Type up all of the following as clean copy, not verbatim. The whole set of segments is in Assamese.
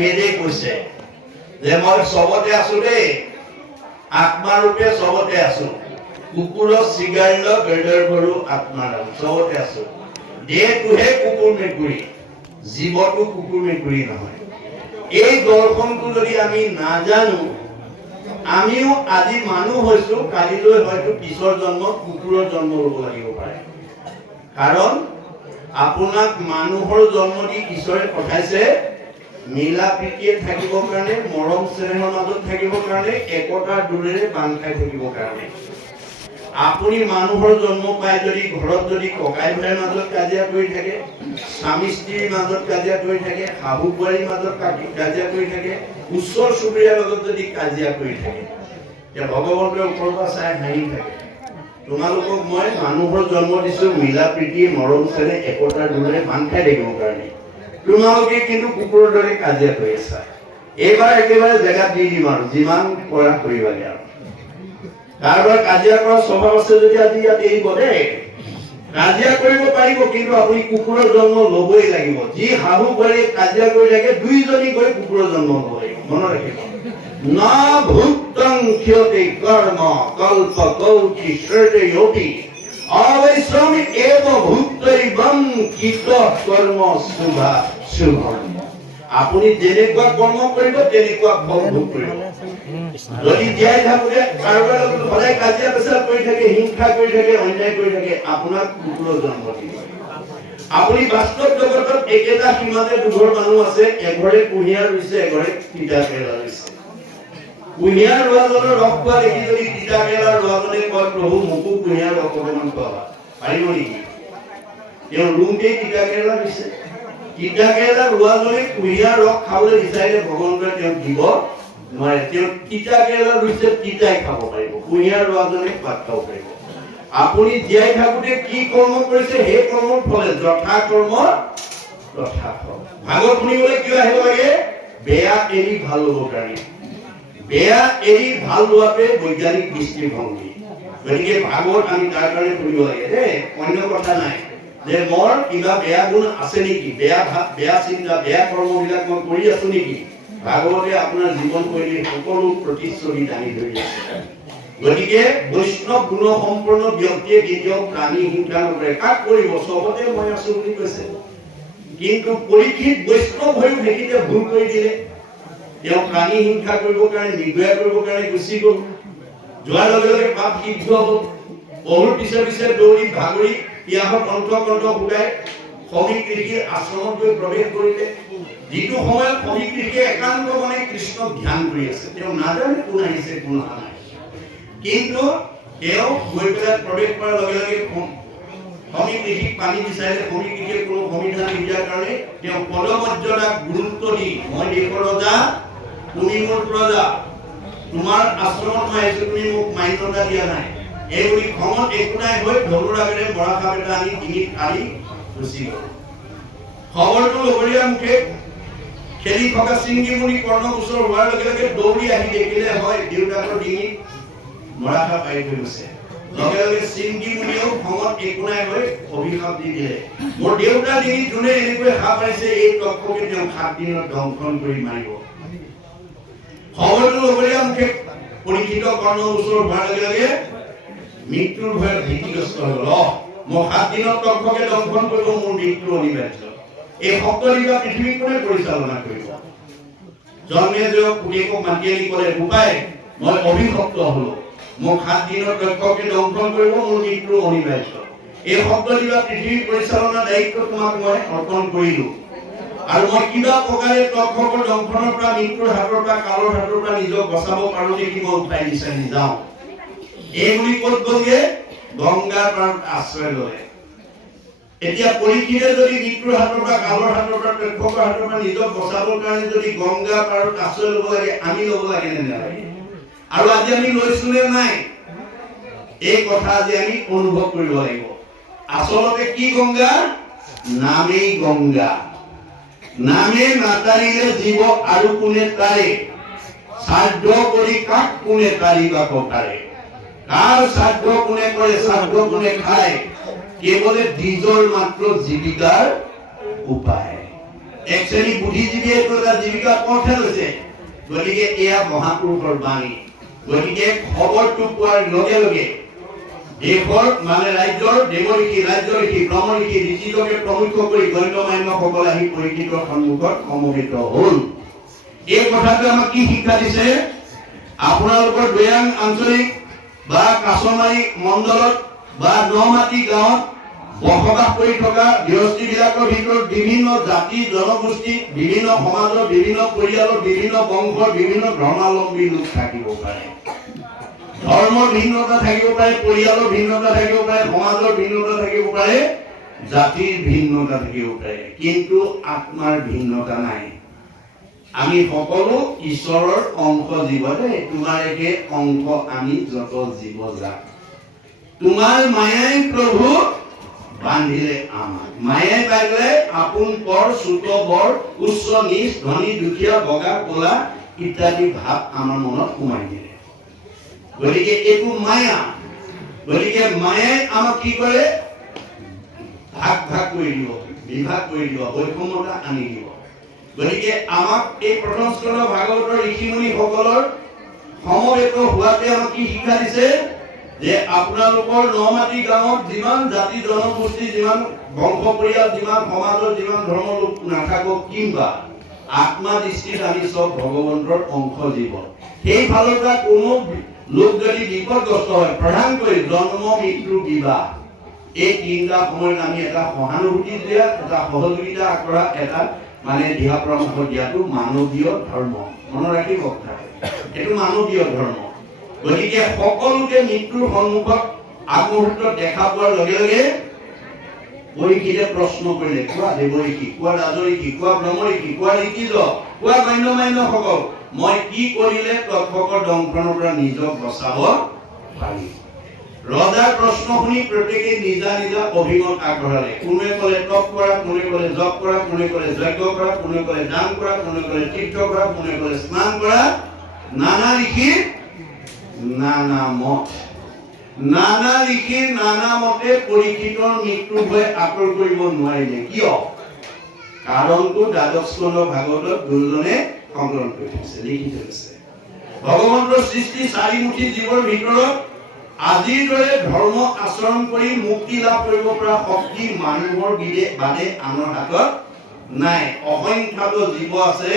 বেদে কৈছে যে মই চবতে আছো দেই, আত্মাৰূপে চবতে আছো, কুকুৰ চিগাৰেট বেদৰ ভৰু আত্মাৰ চবতে আছো। দেহটোহে কুকুৰ মেকুৰী, জীৱটো কুকুৰ মেকুৰী নহয়। এই দৰ্শনটো যদি আমি নাজানো, আমিও আজি মানুহ হৈছো, কালিলৈ হয়তো পিছৰ জন্মত কুকুৰৰ জন্ম ল'ব লাগিব পাৰে। কাৰণ আপোনাক মানুহৰ জন্ম দি ঈশ্বৰে পঠাইছে মিলা প্ৰীতিয়ে থাকিবৰ কাৰণে, মৰম স্নেহৰ মাজত থাকিবৰ কাৰণে, একতাৰ দূৰেৰে বান্ধ খাই থাকিবৰ কাৰণে। আপুনি মানুহৰ জন্ম পাই যদি ঘৰত যদি ককাই ভাইৰ মাজত কাজিয়া কৰি থাকে, স্বামী স্ত্ৰীৰ মাজত কাজিয়া কৰি থাকে, শাহু বোৱাৰীৰ মাজত কাজিয়া কৰি থাকে, ওচৰ চুবুৰীয়াৰ মাজত যদি কাজিয়া কৰি থাকে, তেতিয়া ভগৱন্তে ওপৰৰ পৰা চাই হাঁহি থাকে। তোমালোকক মই মানুহৰ জন্ম দিছো মিলা প্ৰীতি মৰম চেনেহ একতাৰ দূৰেৰে বান্ধ খাই থাকিবৰ কাৰণে, তোমালোকে কিন্তু কুকুৰৰ দৰে কাজিয়া কৰি আছা। এইবাৰ একেবাৰে জেগাত দি দিম আৰু যিমান কৰা কৰিবাগে আৰু। কাৰোবাৰ কাজিয়া কৰা স্বভাৱ আছে যদি আজি ইয়াত এৰিব দেই। কাজিয়া কৰিব পাৰিব, কিন্তু আপুনি কুকুৰৰ জন্ম ল'বই লাগিব। যি শাহু বোৱাৰীয়ে কাজিয়া কৰি থাকে, দুইজনী গৈ কুকুৰৰ জন্ম ল'ব লাগিব। মনত ৰাখিব। না ভুক্তং ক্ষতি কৰ্ম কল্প কৌটি শ্ৰেয়তি অবৈশ্ৰম এব ভুক্তৈবং কৃত কৰ্ম শুভা শুভম। আপুনি যেনেকুৱা কৰ্ম কৰিব তেনেকুৱা ফল ভোগ কৰিব। যদি জীয়াই থাকোতে কাৰোবাৰ লগত সদায় কাজিয়া পেচাল কৰি থাকে, হিংসা কৰি থাকে, অন্যায় কৰি থাকে, আপোনাক কুকুৰৰ জন্ম দিব। আপুনি বাস্তৱ জগতত একেটা সীমাতে দুঘৰ মানুহ আছে, এঘৰে কুঁহিয়াৰ ৰুইছে, এঘৰে তিতা কেৰেলা ৰুইছে। কুঁহিয়াৰ ৰোৱাজনৰ ৰস খোৱা দেখি যদি তিতা কেৰেলা ৰোৱাজনে কয় প্ৰভু মোকো কুঁহিয়াৰ ৰস অকণমান খোৱাবা, পাৰিব নেকি? তেওঁ ৰুমতেই তিতা কেৰেলা ৰুইছে। তিতা কেৰেলা ৰোৱাজনে কুঁহিয়াৰ ৰস খাবলৈ বিচাৰিলে ভগৱন্তই তেওঁক দিব নোৱাৰে। তেওঁ তিতা কেৰেলা ৰুইছে, তিতাই খাব পাৰিব, কুঁহিয়াৰ ৰোৱাজনে পাত খাব পাৰিব। আপুনি জীয়াই থাকোতে কি কৰ্ম কৰিছে সেই কৰ্মৰ ফলে যথা কৰ্ম তথা ফল। ভাগৱত শুনিবলৈ কিয় আহিব লাগে? বেয়া এৰি ভাল ল'বৰ কাৰণে। বেয়া এৰি ভাল লোৱাটোৱে বৈজ্ঞানিক দৃষ্টিভংগী। গতিকে ভাগৱত আমি তাৰ কাৰণে শুনিব লাগে দেই, অন্য কথা নাই যে মোৰ কিবা বেয়া গুণ আছে নেকি, বেয়া ভাৱ, বেয়া চিন্তা, বেয়া কৰ্মবিলাক মই কৰি আছো নেকি। ভাগৱতে আপোনাৰ জীৱনশৈলীৰ সকলো প্ৰতিশ্ৰুতি দাঙি ধৰি আছে। গতিকে বৈষ্ণৱ গুণ সম্পন্ন ব্যক্তিয়ে কেতিয়াও প্ৰাণী হিংসা নকৰে। কাক কৰিব? চবতে মই আছো বুলি কৈছে। কিন্তু পৰীক্ষিত বৈষ্ণৱ হৈও সেইখিনিতে ভুল কৰি দিলে। তেওঁ প্ৰাণী হিংসা কৰিবৰ কাৰণে, নিৰ্দয়া কৰিবৰ কাৰণে গুচি গ'ল। যোৱাৰ লগে লগে পাপ সিদ্ধ হ'ল। বহুৰ পিছে পিছে দৌৰি ভাগৰি পিয়াহত কণ্ঠ শুকাই সমীক ঋষিৰ আশ্ৰমত গৈ প্ৰৱেশ কৰিলে। যিটো সময়ত সমীক ঋষিয়ে একান্ত মনে কৃষ্ণক ধ্যান কৰি আছে, তেওঁ নাজানে কোন আহিছে কোন অহা নাই। কিন্তু তেওঁ গৈ পেলাই প্ৰৱেশ কৰাৰ লগে লগে সমীক ঋষিক পানী বিচাৰিলে। সমীক ঋষিয়ে কোনো সমিধান নিদিয়াৰ কাৰণে তেওঁ পদমৰ্যাদাক গুৰুত্ব দি মই দেশৰ ৰজা, তুমি মোৰ প্ৰজা, তোমাৰ আশ্ৰমত মই আহিছো, তুমি মোক মান্যতা দিয়া নাই, এই বুলি খঙত একো নাই হৈ ধনুৰ আগেৰে মৰা সাপ এটা আনি ডিঙিত আৰি গুচি গ'ল। খবৰটো লগৰীয়া মুখে খেলি থকা চিংগি মুনি কৰ্ণগোচৰ হোৱাৰ লগে লগে দৌৰি আহি দেখিলে হয় দেউতাকৰ ডিঙিত মৰা সাপ আৰি থৈ গৈছে। লগে লগে চিংগি মুনিয়েও খঙত একো নাই হৈ অভিশাপ দি দিলে, মোৰ দেউতাৰ ডিঙিত যোনে এনেকৈ সাপ আহিছে এই তক্ষকে তেওঁ 7 দিনত দংশন কৰি মাৰিব। খবৰটো লগৰীয়া মুখে পৰীক্ষিত কৰ্ণগোচৰ হোৱাৰ লগে লগে মৃত্যুৰ ভয়ত ভীতিগ্ৰস্ত হৈ গ'ল। মই 7 দিনত তক্ষকে দংশন কৰিব, মোৰ মৃত্যু অনিবাৰ্য। এই শব্দলিপা পৃথিৱী কোনে পৰিচালনা কৰিব? জন্মেজয়ক পুতেকক মাতি আনি ক'লে গোপাই মই অভিশপ্ত হলো, মোক 7 দিনত তক্ষকে দংশন কৰিব, মোৰ মৃত্যু অনিবাৰ্য। এই শব্দলিপা পৃথিৱী পৰিচালনাৰ দায়িত্ব তোমাক মই অৰ্পণ কৰিলো। আৰু মই কিবা প্ৰকাৰে তক্ষকৰ দংশনৰ পৰা, মৃত্যুৰ হাতৰ পৰা, কালৰ হাতৰ পৰা নিজক বচাব পাৰো নেকি মই উঠাই বিচাৰি যাওঁ। এই বুলি ক'ত গ'লগে? গংগাৰ পাৰত আশ্ৰয় ল'লে। এতিয়া পৰীক্ষিতে যদি মৃত্যুৰ হাতৰ পৰা, কালৰ হাতৰ পৰা, তক্ষকৰ হাতৰ পৰা নিজক বচাবৰ কাৰণে যদি গংগা পাৰত আশ্ৰয় ল'ব লাগে, আমি ল'ব লাগে নে নালাগে? আৰু আজি আমি লৈছো নে নাই? এই কথা আজি আমি অনুভৱ কৰিব লাগিব। আচলতে কি গংগা? নামেই গংগা। নামে নাতাৰিলে জীৱ আৰু কোনে তাৰে, শ্ৰাদ্ধ কৰি কাক কোনে তাৰিবা ককাৰে। কাৰ শ্ৰাদ্ধ কোনে কৰে, শ্ৰাদ্ধ কোনে খায়, কেৱলে নিজৰ মাত্ৰ জীৱিকাৰ উপায়। এক শ্ৰেণী বুদ্ধিজীৱীয়ে এইটো এটা জীৱিকা পথহে লৈছে। গতিকে এয়া মহাপুৰুষৰ বাণী। গতিকে খবৰটো পোৱাৰ লগে লগে দেশৰ মানে ৰাজ্যৰ দেৱঋষি, ৰাজ্যঋষি, ব্ৰহ্মঋষি, ঋষিজকে প্ৰমুখ কৰি গণ্যমান্যসকল আহি পৰীক্ষিতৰ সন্মুখত সমবেত হ'ল। এই কথাটো আমাক কি শিক্ষা দিছে? আপোনালোকৰ দৈয়াং আঞ্চলিক বা কাছমাৰী মণ্ডলত বা নমাটি গাঁৱত বসবাস কৰি থকা ব্যক্তিবিলাকৰ ভিতৰত বিভিন্ন জাতি জনগোষ্ঠী, বিভিন্ন সমাজৰ, বিভিন্ন পৰিয়ালৰ, বিভিন্ন বংশৰ, বিভিন্ন ধৰ্মাৱলম্বী লোক থাকিব পাৰে। ধৰ্মৰ ভিন্নতা থাকিব পাৰে, পৰিয়ালৰ ভিন্নতা থাকিব পাৰে, সমাজৰ ভিন্নতা থাকিব পাৰে, জাতিৰ ভিন্নতা থাকিব পাৰে, কিন্তু আত্মাৰ ভিন্নতা নাই। আমি সকলো ঈশ্বৰৰ অংশ জীৱ দেই। তোমাৰ একে অংশ আমি যত জীৱ যাক। তোমাৰ মায়াই প্ৰভু বান্ধিলে আমাক। মায়াই বান্ধিলে আপোন পৰ, চুত বৰ, উচ্চ নিচ, ধনী দুখীয়া, বগা কলা ইত্যাদি ভাৱ আমাৰ মনত সোমাই দিলে। গতিকে এইটো মায়া। গতিকে মায়াই আমাক কি কৰে? ভাগ ভাগ কৰি দিব, বিভাগ কৰি দিব, বৈষম্যতা আনি দিব। গতিকে আমাক এই প্ৰথম স্কন্ধ ভাগৱতৰ ঋষিমুনিসকলৰ সমবেত হোৱাতে আমাক কি শিক্ষা দিছে? যে আপোনালোকৰ নমাটি গাঁৱত যিমান জাতি জনগোষ্ঠী, যিমান বংশ পৰিয়াল, যিমান সমাজৰ, যিমান ধৰ্মৰ লোক নাথাকক কিংবা আত্মা দৃষ্টিত আমি চব ভগৱন্তৰ অংশ জীৱ। সেই ফালৰ পৰা কোনো লোক যদি বিপদগ্ৰস্ত হয়, প্ৰধানকৈ জন্ম, মৃত্যু, বিবাহ, এই তিনিটা সময়ত আমি এটা সহানুভূতি দিয়া, এটা সহযোগিতা কৰা, এটা মানে দিহা পৰামৰ্শ দিয়াটো মানৱীয় ধৰ্ম। মনত ৰাখিব কথা, এইটো মানৱীয় ধৰ্ম। গতিকে সকলোকে মৃত্যুৰ সন্মুখত আগমুহূৰ্তত দেখা পোৱাৰ লগে লগে পৰীক্ষিতে প্ৰশ্ন কৰিলে, কোৱা দেৱঋষি, কোৱা ৰাজঋষি, কোৱা ব্ৰহ্মঋষি, কোৱা ঋষিজ, কোৱা গণ্যমান্যসকল, মই কি কৰিলে তক্ষকৰ দংশনৰ পৰা নিজক বচাব পাৰিম? ৰজাৰ প্ৰশ্ন শুনি প্ৰত্যেকে নিজা নিজা অভিমত আগবঢ়ালে। কোনোৱে ক'লে তপ কৰা, কোনোৱে ক'লে জপ কৰা, কোনোৱে ক'লে যজ্ঞ কৰা, কোনোৱে ক'লে দান কৰা, কোনোৱে ক'লে তীৰ্থ কৰা, কোনোৱে ক'লে স্নান কৰা। নানা ঋষিৰ নানা মত। নানা ঋষিৰ নানা মতে পৰীক্ষিতৰ মৃত্যু ভয় আঁতৰ কৰিব নোৱাৰিলে। কিয়? কাৰণটো দ্বাদশ স্কন্ধ ভাগৱতত দুৰ্জনে সংকলন কৰি থৈছে, লিখি থৈছে। ভগৱন্তৰ সৃষ্টি চাৰিমুখী জীৱৰ ভিতৰত আজিৰ দৰে ধৰ্ম আচৰণ কৰি মুক্তি লাভ কৰিব পৰা শক্তি মানুহৰ বাদে আনৰ হাতত নাই। অসংখ্যাত জীৱ আছে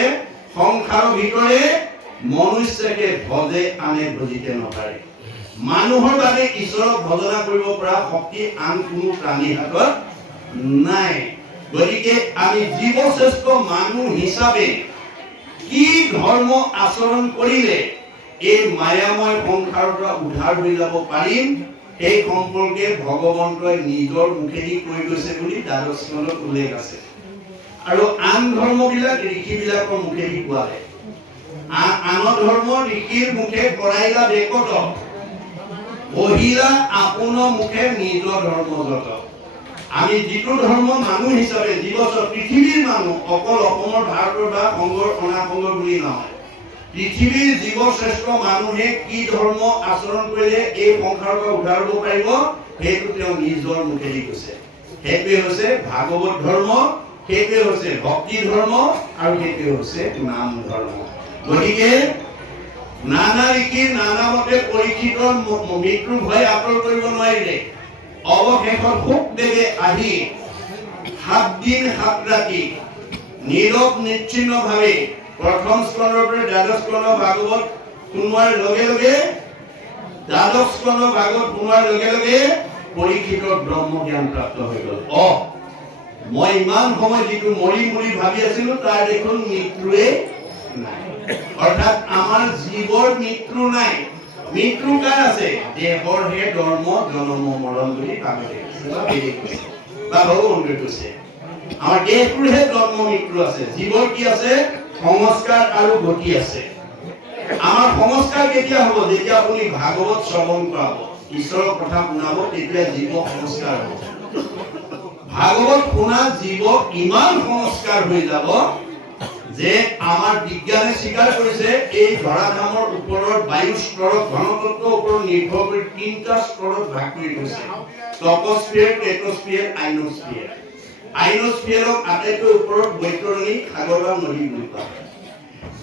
সংসাৰৰ ভিতৰে, মনুষ্যকে ভজে আনে ভজিতে নপাৰে। মানুহৰ বাবে ঈশ্বৰক ভজনা কৰিব পৰা শক্তি আন কোনো প্ৰাণীৰ হাতত নাই। গতিকে আমি জীৱশ্ৰেষ্ঠ মানুহ হিচাপে কি ধৰ্ম আচৰণ কৰিলে এই মায়াময় সংসাৰৰ পৰা উদ্ধাৰ হৈ যাব পাৰিম, সেই সম্পৰ্কে ভগৱন্তই নিজৰ মুখেদি কৈ গৈছে বুলি দ্বাদশ স্কন্ধত উল্লেখ আছে। আৰু আন ধৰ্মবিলাক ঋষিবিলাকৰ মুখেদি কোৱা যায়। আন ধৰ্মৰ ঋষিৰ মুখে কৰাইলা বেকত, বহিলা আপোন মুখে নিজৰ ধৰ্ম যত। আমি যিটো ধৰ্ম মানুহ হিচাপে জীৱশ্ৰেষ্ঠ পৃথিৱীৰ মানুহ, অকল অসমৰ ভাৰতৰ বা সংঘৰ অনাসংঘৰ বুলি নহয়, পৃথিৱীৰ জীৱশ্ৰেষ্ঠ মানুহে কি ধৰ্ম আচৰণ কৰিলে এই সংসাৰৰ পৰা উদ্ধাৰ হ'ব পাৰিব, সেইটো তেওঁ নিজৰ মুখেদি কৈছে। সেইটোৱে হৈছে ভাগৱত ধৰ্ম, সেইটোৱে হৈছে ভক্তি ধৰ্ম, আৰু সেইটোৱে হৈছে নাম ধৰ্ম। গতিকে নানা ঋষিৰ নানা মতে পৰীক্ষিতৰ মৃত্যুৰ ভয় আঁতৰ কৰিব নোৱাৰিলে। অৱশেষত শুকদেৱে আহি 7 দিন 7 ৰাতি নীৰৱ নিশ্চিহ্নভাৱে প্ৰথম স্কন্ধৰ পৰা দ্বাদশ স্কন্ধ ভাগৱত শুনোৱাৰ লগে লগে, দ্বাদশ স্কন্ধ ভাগৱত শুনোৱাৰ লগে লগে পৰীক্ষিতৰ ব্ৰহ্ম জ্ঞান প্ৰাপ্ত হৈ গ'ল। মই ইমান সময় যিটো মৰিম বুলি ভাবি আছিলো, তাৰ দেখোন মৃত্যুৱে নাই। অৰ্থাৎ আমাৰ জীৱৰ মৃত্যু নাই। মৃত্যু কাৰ আছে? দেহৰ হে ধৰ্ম জন্ম মৰণ বুলি ভাগৱতে কৈছে বা ভগৱন্তই কৈছে। আমাৰ দেহটোৰহে জন্ম মৃত্যু আছে, জীৱৰ কি আছে? সংস্কাৰ আৰু গতি আছে। আমাৰ সংস্কাৰ কেতিয়া হ'ব? যেতিয়া আপুনি ভাগৱত শ্ৰৱণ কৰাব, ঈশ্বৰৰ কথা শুনাব, তেতিয়া জীৱ সংস্কাৰ হ'ব। ভাগৱত শুনা জীৱ ইমান সংস্কাৰ হৈ যাব যে আমাৰ বিজ্ঞানে স্বীকাৰ কৰিছে এই ধৰাধামৰ ওপৰত বায়ু স্তৰত ঘনতত্বৰ ওপৰত নিৰ্ভৰ কৰি 3টা স্তৰত ভাগ কৰি থৈছে: ট্ৰপস্ফিয়াৰ, টেট্ৰস্ফিয়াৰ, আইনোস্ফিয়াৰ। আইনোস্ফিয়াৰক আটাইতকৈ ওপৰত বৈতৰণী সাগৰ বা নদী বুলি কোৱা হয়।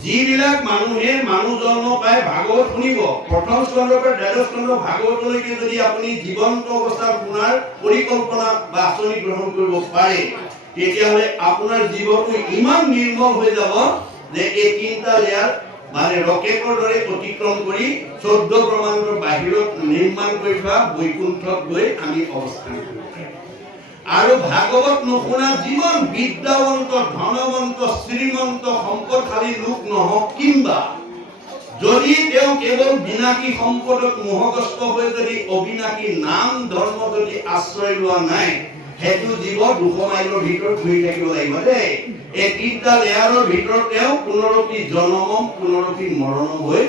যিবিলাক মানুহে মানুহ জন্ম পাই ভাগৱত শুনিব, প্ৰথম স্কন্ধৰ পৰা দ্বাদশ স্কন্ধ ভাগৱতলৈকে যদি আপুনি জীৱন্ত অৱস্থাত শুনাৰ পৰিকল্পনা বা আঁচনি গ্ৰহণ কৰিব পাৰে, তেতিয়াহ'লে আপোনাৰ জীৱনটো ইমান নিৰ্মল হৈ যাব যে এই তিনিটা লেয়াৰ মানে ৰকেটৰ দৰে অতিক্ৰম কৰি 14 ব্ৰহ্মাণ্ডৰ বাহিৰত নিৰ্মাণ কৰি থোৱা বৈকুণ্ঠত গৈ আমি অৱস্থান কৰিব পাৰিম। আৰু ভাগৱত নুশুনা যিমান বিদ্যাৱন্ত, ধনৱন্ত, শ্ৰীমন্ত, সম্পদশালী লোক নহওক কিংবা যদি তেওঁ কেৱল বিনাশী সম্পদত মোহগ্ৰস্ত হৈ যদি অবিনাশী নাম ধৰ্ম যদি আশ্ৰয় লোৱা নাই, সেইটো জীৱ 200 মাইলৰ ভিতৰত ঘূৰি থাকিব লাগিব দেই। এই তিনিটা লেয়াৰৰ ভিতৰত তেওঁ পুনৰপি জনমম পুনৰপি মৰণম হৈ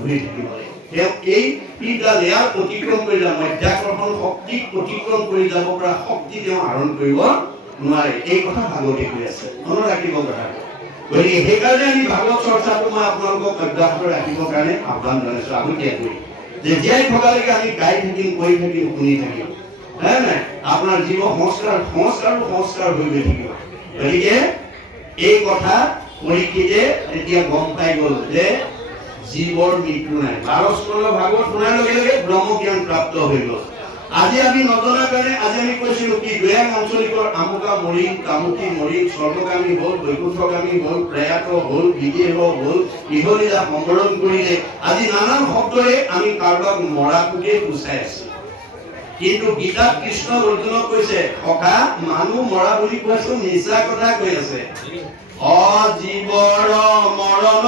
ঘূৰি থাকিব লাগিব। তেওঁ এই তিনিটা লেয়াৰ অতিক্ৰম কৰি যাব, মধ্যাকৰ্ষণ শক্তিক অতিক্ৰম কৰি যাব পৰা শক্তি তেওঁ আহৰণ কৰিব নোৱাৰে। এই কথা ভাগৱতে কৈ আছে, মনত ৰাখিব কথাটো। গতিকে সেইকাৰণে আমি ভাগৱত চৰ্চাটো মই আপোনালোকক অব্যাহত ৰাখিবৰ কাৰণে আহ্বান জনাইছো আগতীয়াকৈ, যে জীয়াই থকালৈকে আমি গাই থাকিম, কৈ থাকিম, শুনি থাকিম। নাই আপোনাৰ জীৱ সংস্কাৰ হৈ গৈ থাকিব। গতিকে এই কথা পৰীক্ষিতে তেতিয়া গম পাই গ'ল যে জীৱৰ মৃত্যু নাই। 12 স্কন্ধ ভাগৱত শুনাৰ লগে লগে ব্ৰহ্মজ্ঞান প্ৰাপ্ত হৈ গ'ল। আজি আমি নজনা কাৰণে আজি আমি কৈছিলো কি দয়াং আঞ্চলিকৰ আমুকা মৰিল, কামুকি মৰিল, স্বৰ্গগামী হ'ল, বৈকুণ্ঠগামী হ'ল, প্ৰয়াত হ'ল, বিদেহ হ'ল, ইহলীলা সম্বৰণ কৰিলে। আজি নানান শব্দৰে আমি কাৰোবাক মৰাটোকে গুচাই আছো। কিন্তু গীতাত কৃষ্ণ অৰ্জুনক কৈছে, সখা মানুহ মৰা বুলি কৈছো, মিছা কথা কৈ আছে। অজীৱৰ মৰণ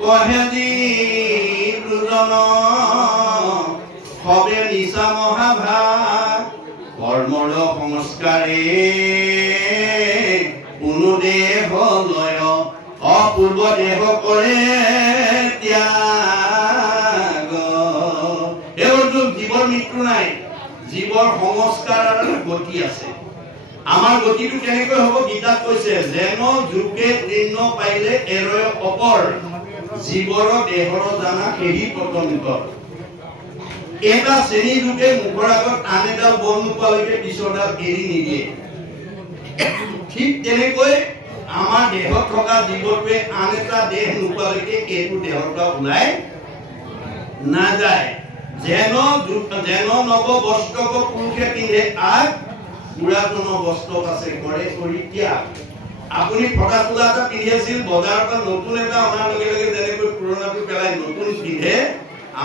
কহে দুজন, সবে নিচা মহাভাগ, কৰ্মৰ সংস্কাৰে কোনো দেহ লয়, অপূৰ্ব দেহ কৰে ত্যাগ। জীৱৰ মৃত্যু নাই, জীৱৰ সংস্কাৰ গতি আছে। আমাৰ গতিটো কেনেকৈ হ'ব? গীতাত কৈছে, যেন যুগে তৃণ পাইলে এৰয় অপৰ, জীৱৰ দেহৰ জানা সেই পতন্ত। এটা শ্ৰেণী যুগে মুখৰ আগত আন এডাল বন নোপোৱালৈকে পিছৰডাল এৰি নিদিয়ে। ঠিক তেনেকৈ আমাৰ দেহত থকা জীৱটোৱে আন এটা দেহ নোপোৱালৈকে এইটো দেহৰ পৰা ওলাই নাযায়। যেন নৱ বস্ত্ৰক পুৰুষে পিন্ধে আগ, পুৰাতন বস্ত্ৰ আছে কৰে পৰিত্যাগ। আপুনি ফটা চোলা এটা পিন্ধি আছিল, বজাৰৰ পৰা নতুন এটা অনাৰ লগে লগে যেনেকৈ পুৰণাটো পেলাই নতুন পিন্ধে,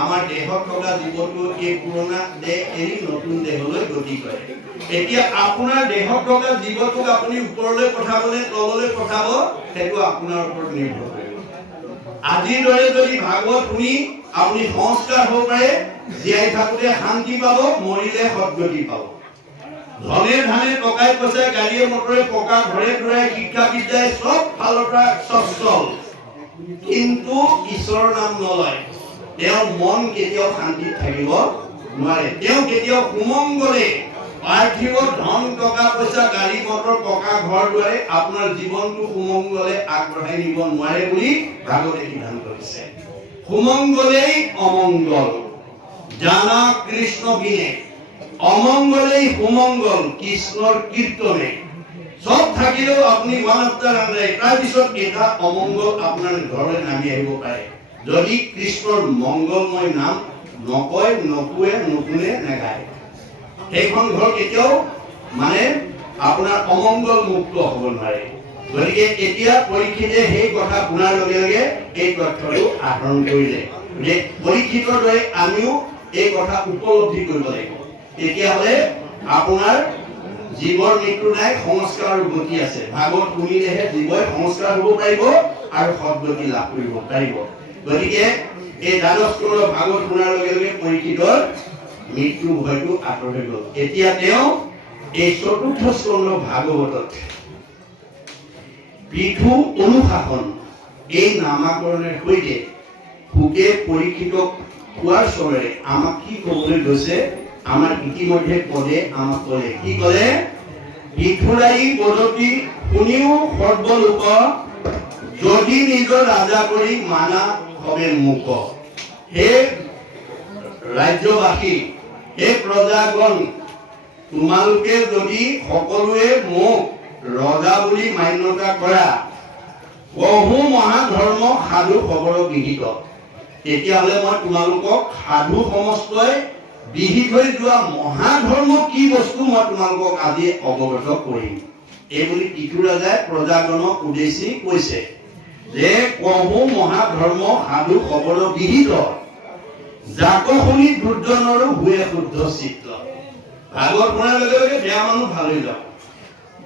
আমাৰ দেহত থকা জীৱটো এই পুৰণা দেহ এৰি নতুন দেহলৈ গতি কৰে। এতিয়া আপোনাৰ দেহত থকা জীৱটোক আপুনি ওপৰলৈ পঠাব নে তললৈ পঠাব, সেইটো আপোনাৰ ওপৰত নিৰ্ভৰ কৰিব। আজিৰ দৰে যদি ভাগৱত শুনি আপুনি সংস্কাৰ হ'ব পাৰে, জীয়াই থাকোঁতে শান্তি পাব, মৰিলে সদ্গতি পাব। ধনে ধানে টকাই পইচাই গাড়ীয়ে মটৰে পকা ঘৰে ঘৰে শিক্ষা বিদ্যাই সব ফালৰ পৰা সচ্ছল, কিন্তু ঈশ্বৰৰ নাম নলয়, তেওঁৰ মন কেতিয়াও শান্তিত থাকিব নোৱাৰে। তেওঁ কেতিয়াও সুমংগলে পাৰ্থিৱ ধন টকা পইচা গাড়ী মটৰ পকা ঘৰ দুৱাৰে আপোনাৰ জীৱনটো সুমংগলে আগবঢ়াই নিব নোৱাৰে বুলি ভাগৱতে সিদ্ধান্ত দিছে। সুমংগলেই অমংগল, জানা কৃষ্ণ বিনে, অমংগলেই সুমংগল কৃষ্ণৰ কীৰ্তনে। সব থাকিলেও আপুনি মানৱতা ৰান্ধাই, তাৰপিছত এটা অমংগল আপোনাৰ ঘৰলৈ নামি আহিব পাৰে যদি কৃষ্ণৰ মংগলময় নাম নকয়, নকোৱে, নুশুনে, নেগায়। সেইখন ঘৰ কেতিয়াও মানে আপোনাৰ অমংগল মুক্ত হ'ব নোৱাৰে। গতিকে এতিয়া পৰীক্ষিতে সেই কথা শুনাৰ লগে লগে এই তথ্যটো আহৰণ কৰিলে যে পৰীক্ষিতৰ দৰে আমিও এই কথা উপলব্ধি কৰিব লাগিব। তেতিয়াহ'লে আপোনাৰ জীৱৰ মৃত্যু নাই, সংস্কাৰৰ গতি আছে। ভাগৱত শুনিলেহে জীৱই সংস্কাৰ হ'ব পাৰিব আৰু সদ্গতি লাভ কৰিব পাৰিব। গতিকে এই দ্বাদশ স্কন্ধ ভাগৱত শুনাৰ লগে লগে পৰীক্ষিতৰ মৃত্যু হয়তো আঁতৰ হৈ গ'ল। এতিয়া তেওঁ এই চতুৰ্থ স্কন্ধ ভাগৱতত পৃথু অনুশাসন এই নামাকৰণৰ সৈতে সুকে পৰীক্ষিতক কোৱাৰ স্বৰেৰে আমাক কি ক'বলৈ গৈছে, আমাৰ ইতিমধ্যে পদে আমাক ক'লে। কি ক'লে? পৃথুৰাই বদতি শুনিও সৰ্বলোক, যদি নিজৰ ৰাজা কৰি মানা হবে মুক। হে ৰাজ্যবাসী, হে প্ৰজাগণ, তোমালোকে যদি সকলোৱে মোক ৰজা বুলি মান্যতা কৰা, কহু মহাধৰ্ম সাধু খবৰ বিহিত, তেতিয়াহ'লে মই তোমালোকক সাধু সমস্তই বিহিত হৈ যোৱা মহাধৰ্ম কি বস্তু মই তোমালোকক আজি অৱগত কৰিম। এইবুলি কিথু ৰজাই প্ৰজাজনক উদ্দেশ্যি কৈছে যে কহু মহাধৰ্ম সাধু খবৰ বিহিত, যাক শুনি দুৰ্জনৰো হুৱে শুদ্ধ চিত্ত। ভাগৱত শুনাৰ লগে লগে বেয়া মানুহ ভাল হৈ যাব,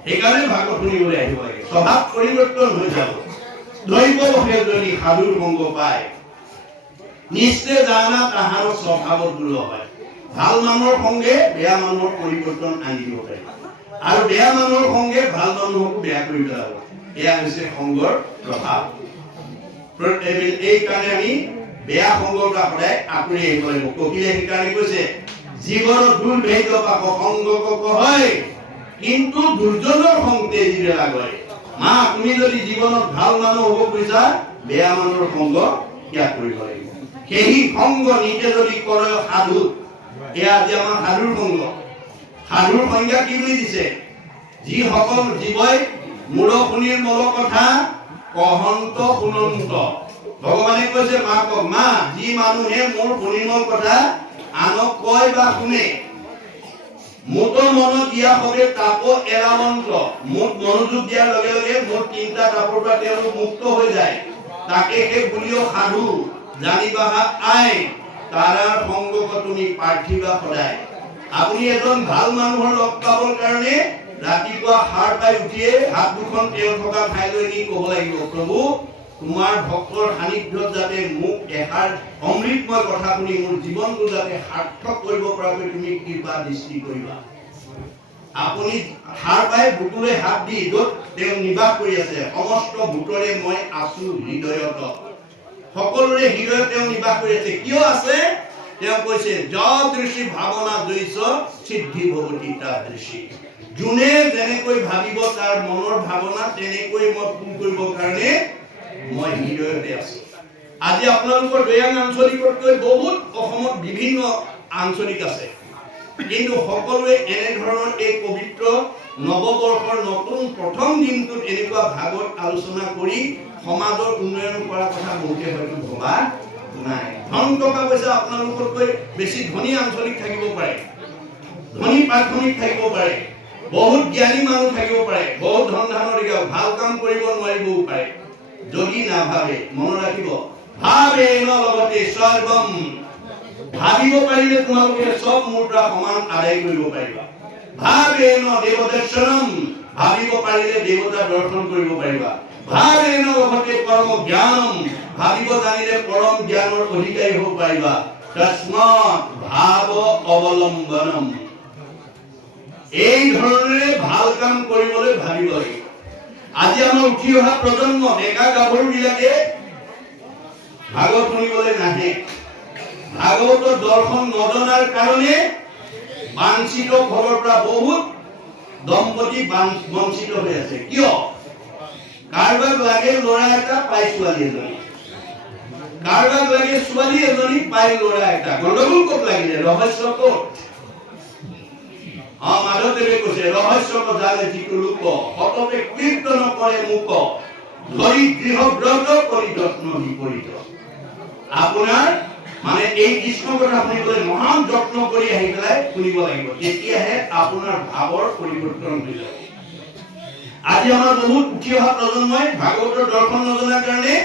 সেইকাৰণে ভাগৱত শুনিবলৈ আহিব লাগে। স্বভাৱ পৰিৱৰ্তন হৈ যাব। দৈৱ বসে যদি সাধুৰ সংগ পায়, নিশ্চয় জানা তাহাৰ স্বভাৱত দূৰ হয়। ভাল মানুহৰ সংগে বেয়া মানুহৰ পৰিৱৰ্তন আনি দিব পাৰে, আৰু বেয়া মানুহৰ সংগে ভাল মানুহকো বেয়া কৰি পেলাব। এয়া হৈছে সংগৰ প্ৰভাৱ। এই কাৰণে আমি বেয়া সংগৰ পৰা সদায় আঁতৰি আহিব লাগিব। কপিলে সেইকাৰণে কৈছে জীৱনত দুৰ্ভেদ্য পাপ সংগ হয়, কিন্তু দুৰ্জনৰ সংগে যিৰে লাগয়। মা তুমি যদি জীৱনত ভাল মানুহ হ'ব খুজিছা, বেয়া মানুহৰ সংগ ত্যাগ কৰিব লাগিব। সেই সংগ নিজে যদি কৰে সাধু, এয়া আজি আমাৰ সাধুৰ সংগ। সাধুৰ সংজ্ঞা কি বুলি দিছে? যিসকল জীৱই মূৰ শুনিৰ মল কথা কহন্ত শুনন্ত। ভগৱানে কৈছে মাকক, মা যি মানুহে মোৰ শুনিমৰ কথা আনক কয় বা শুনে, মোত মন দিয়া হবে তাপ এৰাৱন্ত। মোক মনোযোগ দিয়াৰ লগে লগে মোৰ তিনিটা তাপৰ পৰা তেওঁলোক মুক্ত হৈ যায়। তাকে সেই বুলিও সাধু জানিবা আই, তাৰাৰ সংগক তুমি পাৰ্থিবা সদায়। আপুনি এজন ভাল মানুহৰ লগ পাবৰ কাৰণে ৰাতিপুৱা সাৰ পাই উঠিয়ে হাত দুখন তেওঁ থকা ঠাইলৈ নি ক'ব লাগিব, প্ৰভু তোমাৰ ভক্তৰ সান্নিধ্যত যাতে মোক এষাৰ অমৃতময় কথা শুনি মোৰ জীৱনটো যাতে সাৰ্থক কৰিব পৰাকৈ তুমি কৃপা দৃষ্টি কৰিবা। আপুনি সাৰ পাই বুকুলৈ হাত দি য'ত তেওঁ নিবাস কৰি আছে, সমস্ত ভূতৰে মই আছো হৃদয়ত। সকলোৰে হৃদয়ত তেওঁ নিবাস কৰি আছে। কিয় আছে? তেওঁ কৈছে যদৃশী ভাৱনা জৈছ সিদ্ধি ভৱতি তাদৃশী। যোনে যেনেকৈ ভাবিব তাৰ মনৰ ভাৱনা তেনেকৈ মই পূৰণ কৰিবৰ কাৰণে মই হৃদয়তে আছো। আজি আপোনালোকৰ দৈয়াং আঞ্চলিকতকৈ বহুত অসমত বিভিন্ন আঞ্চলিক আছে, কিন্তু সকলোৱে এনেধৰণৰ এই পবিত্ৰ নৱবৰ্ষৰ নতুন প্ৰথম দিনটোত এনেকুৱা ভাগৱত আলোচনা কৰি সমাজৰ উন্নয়ন কৰাৰ কথা বহুতে হয়তো ভবা নাই। ধন টকা পইচা আপোনালোকতকৈ বেছি ধনী আঞ্চলিক থাকিব পাৰে, ধনী প্ৰাথমিক থাকিব পাৰে, বহুত জ্ঞানী মানুহ থাকিব পাৰে, বহুত ধন ধানৰ ভাল কাম কৰিব নোৱাৰিবও পাৰে। যদি নাভাবে, মনত ৰাখিব, ভাবে ন লগতে সৰ্বম। ভাবিব পাৰিলে তোমালোকে সব মুদ্ৰা সমান আদায় কৰিব পাৰিবা। ভাবে ন দেৱদৰ্শনম। ভাবিব পাৰিলে দেৱতা দৰ্শন কৰিব পাৰিবা। ভাবে ন লগতে পৰম জ্ঞানম। ভাবিব জানিলে পৰম জ্ঞানৰ অধিকাৰী হ'ব পাৰিবা। তস্মাৎ ভাব অৱলম্বনম। এই ধৰণে ভাল কাম কৰিবলৈ ভাবিব লাগিব। আজি আমাৰ উঠি অহা প্ৰজন্ম ডেকা গাভৰু বিলাকে ভাগৱত শুনিবলৈ নাহে। ভাগৱতৰ দৰ্শন নজনাৰ কাৰণে বাঞ্ছিত ঘৰৰ পৰা বহুত দম্পতি বঞ্চিত হৈ আছে। কিয়? কাৰোবাক লাগে ল'ৰা এটা পাই ছোৱালী এজনী, কাৰোবাক লাগে ছোৱালী এজনী পাই ল'ৰা এটা। গণ্ডগোল ক'ত লাগিলে? ৰহস্য ক'ত? মাধৱদেৱে কৈছে ৰহস্য জানে যিটো লোক, সততে কীৰ্তন কৰে মুক, ধৰি গৃহ ব্ৰত কৰি যত্ন বিপৰীত। আপোনাৰ মানে এই কৃষ্ণ কথা শুনিবলৈ মহান যত্ন কৰি আহি পেলাই শুনিব লাগিব, তেতিয়াহে আপোনাৰ ভাৱৰ পৰিৱৰ্তন হৈ যাব। আজি আমাৰ বহুত উঠি অহা প্ৰজন্মই ভাগৱতৰ দৰ্শন নজনাৰ কাৰণে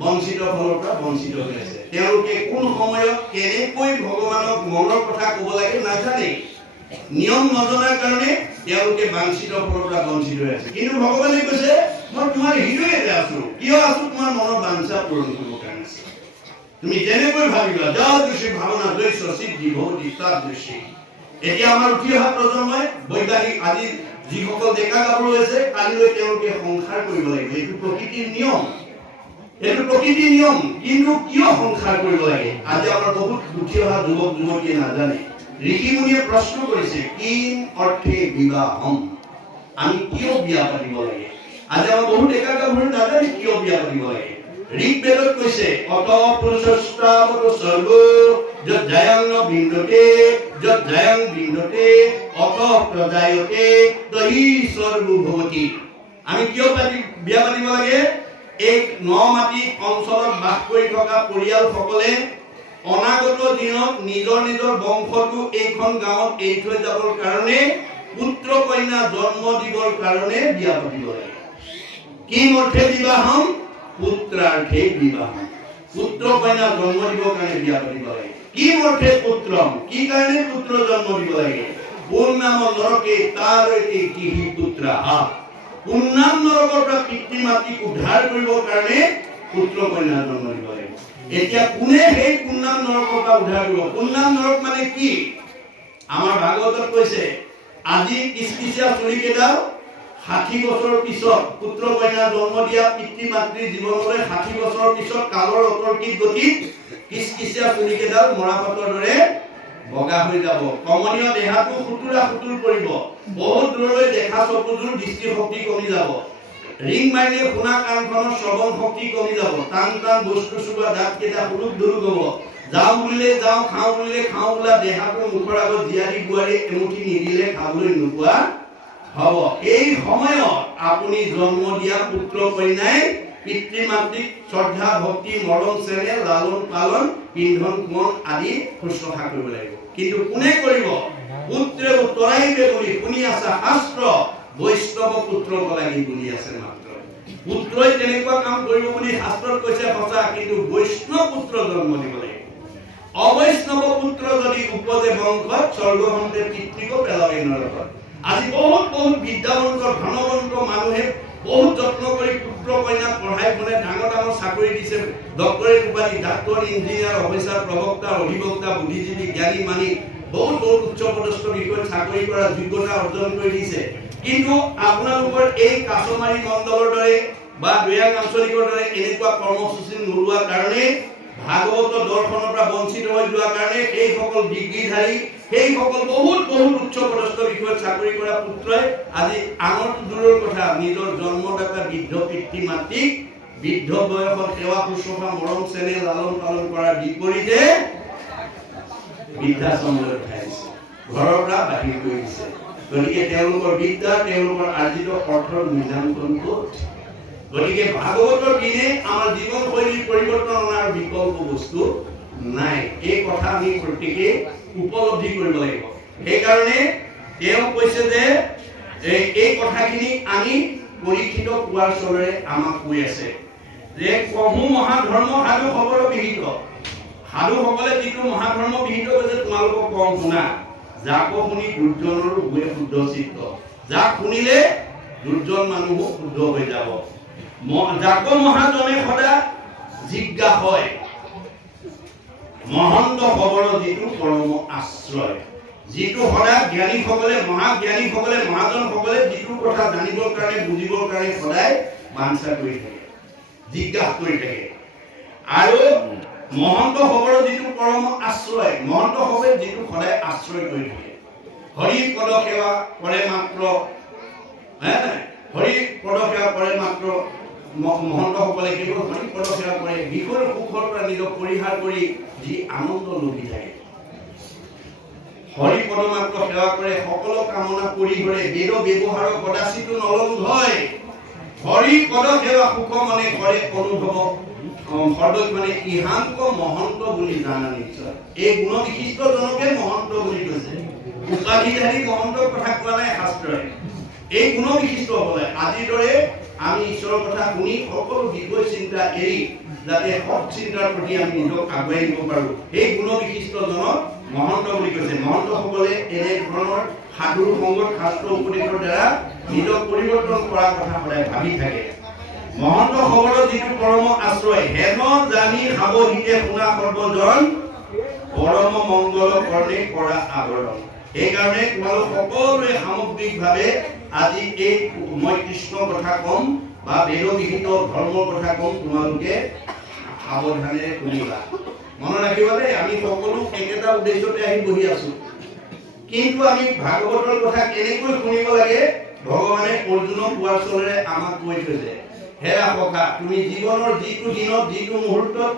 বঞ্চিত ফলৰ পৰা বঞ্চিত হৈ আছে। তেওঁলোকে কোন সময়ত কেনেকৈ ভগৱানক মনৰ কথা ক'ব লাগে নাজানে। নিয়ম নজনাৰ কাৰণে তেওঁলোকে বাঞ্ছিত ফলৰ পৰা বঞ্চিত হৈ আছে। কিন্তু ভগৱানে কৈছে মই তোমাৰ হৃদয়তে আছো। কিয় আছো? তোমাৰ মনৰ বাঞ্ছা পূৰণ কৰিবৰ কাৰণে আছো। তুমি যেনেকৈ ভাবিবা যদৃশী ভাৱনা জৈছ সিদ্ধি ভৱতি তাদৃশী। এতিয়া আমাৰ উঠি অহা প্ৰজন্মই বৈজ্ঞানিক আজি যিসকল ডেকা গাভৰু আছে, কালিলৈ তেওঁলোকে সংসাৰ কৰিব লাগিব। এইটো প্ৰকৃতিৰ নিয়ম, এইটো প্ৰকৃতিৰ নিয়ম। কিন্তু কিয় সংসাৰ কৰিব লাগে? আজি আমাৰ বহুত উঠি অহা যুৱক যুৱতীয়ে নাজানে। ঋষিমুনিয়ে প্ৰশ্ন কৰিছে কিম অৰ্থে বিবাহম। আমি কিয় বিয়া পাতিব লাগে? আজি আমাৰ বহুত ডেকা গাভৰু নাজানে কিয় বিয়া পাতিব লাগে। ঋগ্বেদত কৈছে অত পুৰুষস্তাৱত সৰ্ব যত জয়ং বিন্দতে যত জয়ং বিন্দতে অত প্ৰজায়তে তহি সৰ্বো ভৱতি। আমি কিয় বিয়া পাতিব লাগে? এই ন মাটি অঞ্চলত বাস কৰি থকা পৰিয়ালসকলে অনাগত দিনত নিজৰ নিজৰ বংশটো এইখন গাঁৱত এৰি থৈ যাবৰ কাৰণে পুত্ৰ কন্যা জন্ম দিবৰ কাৰণে বিয়া পাতিব লাগে। কি অৰ্থে বিবাহম? পুত্ৰাৰ্থে বিবাহম। পুত্ৰ কন্যা জন্ম দিবৰ কাৰণে বিয়া পাতিব লাগে। কি অৰ্থে পুত্ৰম? কি কাৰণে পুত্ৰ জন্ম দিব লাগে? পুৰ্ণাম নৰকে তাৰৈতে কিহি পুত্ৰাহা। পুৰ্ণাম নৰকৰ পৰা পিতৃ মাতৃক উদ্ধাৰ কৰিবৰ কাৰণে পুত্ৰ কন্যা জন্ম দিব লাগে। এতিয়া কোনে সেই পুৰ্ণাম নৰকৰ পৰা উদ্ধাৰ কৰিব? পুৰ্ণাম নৰক মানে কি? আমাৰ ভাগৱতত কৈছে আজি কিচকিচিয়া চুলিকেইডাল 60 বছৰৰ পিছত পুত্ৰ কন্যা জন্ম দিয়া পিতৃ মাতৃৰ জীৱনলৈ 60 বছৰৰ পিছত কালৰ অতৰ্কিত গতিত কিচকিচিয়া চুলিকেইডাল মৰাপাতৰ দৰে বগা হৈ যাব। কমনীয় দেহাটো খুতুৰা খুতুৰ কৰিব। বহুত দূৰলৈ দেখা চকুযোৰ দৃষ্টিশক্তি কমি যাব। ৰিং মাৰিলে শুনা কাণখনৰ শ্ৰৱণ শক্তি কমি যাব। টান টান বস্তু চুবা দাঁতকেইটা হুলুক ধুলুক হ'ব। যাওঁ বুলিলে যাওঁ, খাওঁ বুলিলে খাওঁ বোলা দেহাটো মুখৰ আগত জীয়াৰী বোৱাৰী এমুঠি নিদিলে খাবলৈ নোপোৱা হ'ব। এই সময়ত আপুনি জন্ম দিয়া পুত্ৰ কন্যাই পিতৃ মাতৃক শ্ৰদ্ধা ভক্তি মৰম চেনেহ লালন পালন পিন্ধন কোমল আদি শুশ্ৰূষা কৰিব লাগিব। কিন্তু কোনে কৰিব? পুত্ৰে উত্তৰাইবে বুলি শুনি আছে শাস্ত্ৰ, বৈষ্ণৱ পুত্ৰক লাগি বুলি আছে মাত্ৰ। পুত্ৰই তেনেকুৱা কাম কৰিব বুলি শাস্ত্ৰত কৈছে সঁচা, কিন্তু বৈষ্ণৱ পুত্ৰ জন্ম দিব লাগিব। অবৈষ্ণৱ পুত্ৰ যদি উপজে বংশত স্বৰ্গহন্তে পিতৃকো পেলাবে নৰকত। আজি বহুত বিদ্যাৱন্ত ধনৱন্ত মানুহে বহুত যত্ন কৰি পুত্ৰ কন্যাক পঢ়াই শুনাই ডাঙৰ ডাঙৰ চাকৰি দিছে। ডক্টৰেট উপাধি, ডাক্তৰ, ইঞ্জিনিয়াৰ, অফিচাৰ, প্ৰবক্তা, অধিবক্তা, বুদ্ধিজীৱী, জ্ঞানী মানি বহুত উচ্চ পদস্থ বিষয়ত চাকৰি কৰা যোগ্যতা অৰ্জন কৰি দিছে। কিন্তু আপোনালোকৰ এই কাছমাৰী মণ্ডলৰ দৰে বা দৈয়াং আঞ্চলিকৰ দৰে এনেকুৱা কৰ্মসূচী নোলোৱাৰ কাৰণে, ভাগৱত দৰ্শনৰ পৰা বঞ্চিত হৈ যোৱাৰ কাৰণে সেইসকল ডিগ্ৰীধাৰী, সেইসকল বহুত উচ্চ পদস্থ বিষয়ত চাকৰি কৰা পুত্ৰই আজি আনৰ দূৰৰ কথা নিজৰ জন্মদাতা বৃদ্ধ পিতৃ মাতৃক বৃদ্ধ বয়সত সেৱা শুশ্ৰূষা মৰম চেনেহ লালন পালন কৰাৰ বিপৰীতে বৃদ্ধাশ্ৰমলৈ পঠাইছে, ঘৰৰ পৰা বাহিৰ কৰি দিছে। গতিকে তেওঁলোকৰ বিদ্যা, তেওঁলোকৰ আৰ্জিত অৰ্থৰ মূল্যাংকন ক'ত? গতিকে ভাগৱতৰ দিনে আমাৰ জীৱনশৈলীৰ পৰিৱৰ্তন অনাৰ বিকল্প বস্তু নাই। এই কথা আমি প্ৰত্যেকে উপলব্ধি কৰিব লাগিব। সেইকাৰণে তেওঁ কৈছে যে এই কথাখিনি আমি পৰীক্ষিত কোৱাৰ চলেৰে আমাক কৈ আছে যে কহু মহাধৰ্ম সাধু খবৰ বিহিত। সাধুসকলে যিটো মহাধৰ্ম বিহিত কৰিছে তোমালোকক কম শুনা। যাক শুনি দুৰ্জনৰ হুৱে শুদ্ধ চিত্ত। যাক শুনিলে দুৰ্জন মানুহো শুদ্ধ হৈ যাব। যাক মহাজনে সদা জিজ্ঞা হয়। মহন্ত খবৰ যিটো পৰম আশ্ৰয়। যিটো সদা জ্ঞানীসকলে মহাজ্ঞানীসকলে মহাজনসকলে যিটো কথা জানিবৰ কাৰণে বুজিবৰ কাৰণে সদায় বাঞ্ছা কৰি থাকে, জিজ্ঞাসা কৰি থাকে। আৰু মহন্ত খবৰ যিটো পৰম আশ্ৰয়, মহন্ত খবৰ যিটো সদায় আশ্ৰয় কৰি থাকে। হৰি পদ সেৱা কৰে মাত্ৰ, হৰি পদ সেৱা কৰে মাত্ৰ মহন্তসকলে কেৱল হৰি পদ সেৱা কৰে। বিষৰ সুখৰ পৰা নিজক পৰিহাৰ কৰি যি আনন্দ লভি থাকে। হৰি পদ মাত্ৰ সেৱা কৰে, সকলো কামনা পৰিহৰে, বেদ ব্যৱহাৰ কদাচিতো নলংঘয়। হৰি পদ সেৱা সুখ মনে কৰে অনুভৱ সৰ্বত মানে ইহান্ত মহন্ত বুলি জানা নিশ্চয়। এই গুণ বিশিষ্ট জনকে মহন্ত বুলি কৈছে। উপাধিধাৰী মহন্তৰ কথা কোৱা নাই শাস্ত্ৰই। এই গুণ বিশিষ্ট হ'লে আজিৰ দৰে আমি ঈশ্বৰৰ কথা শুনি সকলো বিষয় চিন্তা এৰি যাতে সৎ চিন্তাৰ প্ৰতি আমি নিজক আগুৱাই নিব পাৰোঁ, সেই গুণ বিশিষ্ট জনক মহন্ত বুলি কৈছে। মহন্তসকলে এনে ধৰণৰ সাধুৰ সংগত শাস্ত্ৰ উপদেশৰ দ্বাৰা নিজক পৰিৱৰ্তন কৰাৰ কথা সদায় ভাবি থাকে। মহন্ত খবৰ যিটো পৰম আশ্ৰয়। হেন জানি সাৱহিতে শুনা সৰ্বজন পৰম মংগল কৰ্ণে কৰা আৱৰণ। সেইকাৰণে তোমালোক সকলোৱে সামগ্ৰিকভাৱে আজি এই মই কৃষ্ণ কথা কম বা বেদবিহিত ধৰ্মৰ কথা কম, তোমালোকে সাৱধানেৰে শুনিবা। মনত ৰাখিবা দেই, আমি সকলো একেটা উদ্দেশ্যতে আহি বহি আছো। কিন্তু আমি ভাগৱতৰ কথা কেনেকৈ শুনিব লাগে ভগৱানে অৰ্জুনক কোৱাৰ চলেৰে আমাক কৈ থৈছে। হেৰা সখা তুমি জীৱনৰ যিটো দিনত যিটো মুহূৰ্তত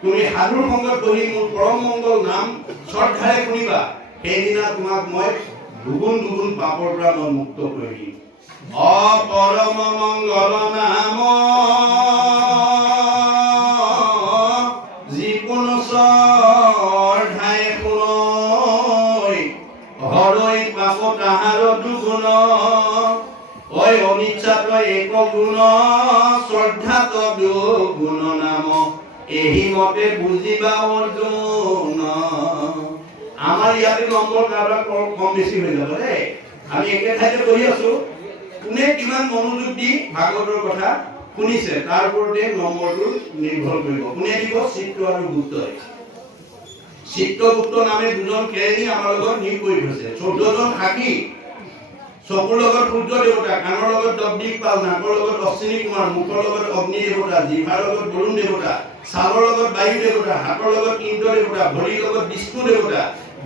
তুমি সাধুৰ সংগত বহি মোৰ পৰম মংগল নাম শ্ৰদ্ধাৰে শুনিবা সেইদিনা তোমাক মই দুগুণ দুগুণ পাপৰ পৰা মই মুক্ত কৰি দিম পৰম মংগল নাম যিকোনো শ্ৰদ্ধাৰে শুনৈ হৰৈ পাপ তাহাৰ দুগুণ ঐ অনিচ্ছাত এক গুণ শ্ৰদ্ধাত দুগুণ নাম এই মতে বুজিবা অৰ্জুন আমাৰ ইয়াতে নম্বৰ কাৰোবাৰ কম বেছি হৈ যাব দেই আমি একে ঠাইতে বহি আছো কোনে কিমান মনোযোগ দি ভাগৱতৰ কথা শুনিছে তাৰ ওপৰতে নম্বৰটো নিৰ্ভৰ কৰিব কোনে দিব চিত্ত আৰু গুপ্তই চিত্তগুপ্ত নামে দুজন কেৰেণী আমাৰ লগত নিয়োগ কৰি থৈছে 14 জন সাক্ষী চকুৰ লগত সূৰ্য দেৱতা কাণৰ লগত দগদিকপাল নাকৰ লগত অশ্বিনী কুমাৰ মুখৰ লগত অগ্নি দেৱতা জিভাৰ লগত বৰুণ দেৱতা ছালৰ লগত বায়ু দেৱতা হাতৰ লগত ইন্দ্ৰ দেৱতা ভৰিৰ লগত বিষ্ণু দেৱতা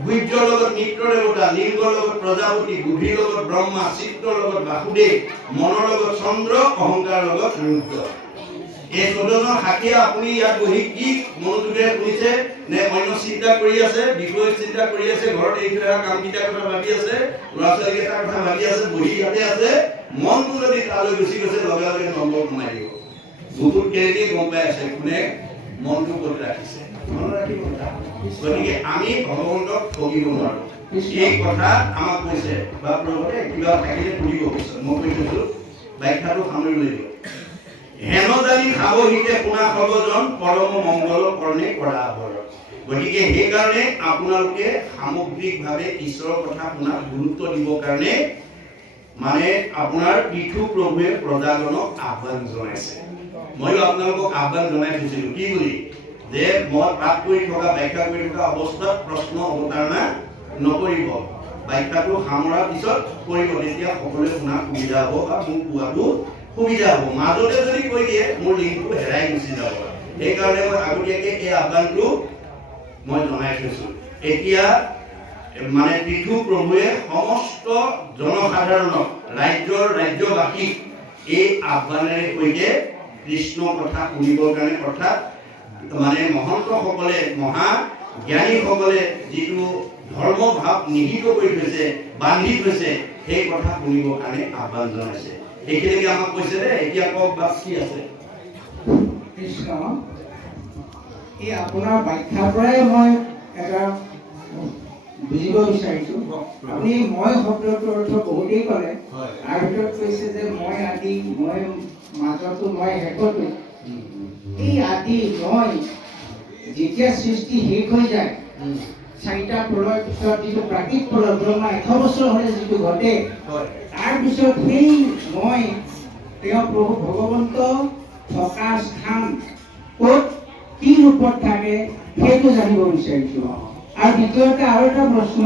গুহ্যৰ লগত মিত্ৰ দেৱতা লিংগৰ লগত প্ৰজাপতি বুদ্ধিৰ লগত ব্ৰহ্মা চিত্তৰ লগত বাসুদেৱ মনৰ লগত চন্দ্ৰ অহংকাৰৰ লগত ৰুদ্ৰ এই 14 জন সাক্ষীয়ে আপুনি ইয়াত বহি কি মনোযোগেৰে শুনিছে নে অন্য চিন্তা কৰি আছে বিষয় চিন্তা কৰি আছে ঘৰত এই কিবা কাম কিটা কথা ভাবি আছে ল'ৰা ছোৱালী এটা কথা ভাবি আছে বহি ইয়াতে আছে মনটো যদি তালৈ গুচি গৈছে লগে লগে নম্বৰ কমাই দিব বহুত কেৰেণীয়ে গম পাই আছে কোনে মনটো কৰি ৰাখিছে মন ৰাখিব গতিকে আমি ভগৱন্তক ঠগিব নোৱাৰো এই কথা আমাক কৈছে বা প্ৰভুৱে কিবা থাকিলে কৰিব কৈছে মই কৈছো ব্যাখ্যাটো সামৰি লৈ দিওঁ হেন জানি খাব হিতে শুনা সৰ্বজন পৰম মংগল কৰ্ণে কৰা আৱৰণ গতিকে সেইকাৰণে আপোনালোকে সামগ্ৰিকভাৱে ঈশ্বৰৰ কথা শুনাত গুৰুত্ব দিবৰ কাৰণে মানে আপোনাৰ পৃথু প্ৰভুৱে প্ৰজাজনক আহ্বান জনাইছে মই আপোনালোকক আহ্বান জনাই দিছিলো কি বুলি যে মই পাঠ কৰি থকা ব্যাখ্যা কৰি থকা অৱস্থাত প্ৰশ্ন অৱতাৰণা নকৰিব ব্যাখ্যাটো সামৰাৰ পিছত কৰিব তেতিয়া সকলোৱে শুনা সুবিধা হ'ব বা মোক কোৱাটো সুবিধা হ'ব মাজতে যদি কৈ দিয়ে মোৰ লিংকটো হেৰাই গুচি যাব সেইকাৰণে মই আগতীয়াকৈ এই আহ্বানটো মই জনাই থৈছো এতিয়া মানে পৃথু প্ৰভুৱে সমস্ত জনসাধাৰণক ৰাজ্যবাসীক এই আহ্বানেৰে কৈছে কৃষ্ণ কথা শুনিবৰ কাৰণে অৰ্থাৎ মানে মহন্তসকলে মহা জ্ঞানীসকলে যিটো ধৰ্ম ভাৱ নিহিত কৰি থৈছে বান্ধি থৈছে সেই কথা শুনিবৰ কাৰণে আহ্বান জনাইছে এইখিনিকে আমাক কৈছে দে এতিয়া কওক বাপ কি আছে কৃষ্ণ এই আপোনাৰ ব্যাখ্যাৰ পৰাই মই এটা বুজিব বিচাৰিছো আপুনি মই শব্দটোৰ অৰ্থ বহুতেই ক'লে তাৰ ভিতৰত কৈছে যে মই আদি মই মাজতো মই শেষতো এই আদি মই যেতিয়া সৃষ্টি শেষ হৈ যায় চাৰিটা প্ৰলয়ৰ পিছত যিটো প্ৰাকৃত প্ৰলয় ব্ৰহ্মা 100 বছৰ হ'লে যিটো ঘটে তাৰপিছত সেই মই তেওঁ প্ৰভু ভগৱন্ত থকা স্থান ক'ত কি ৰূপত থাকে সেইটো জানিব বিচাৰিছো আৰু দ্বিতীয়তে আৰু এটা প্ৰশ্ন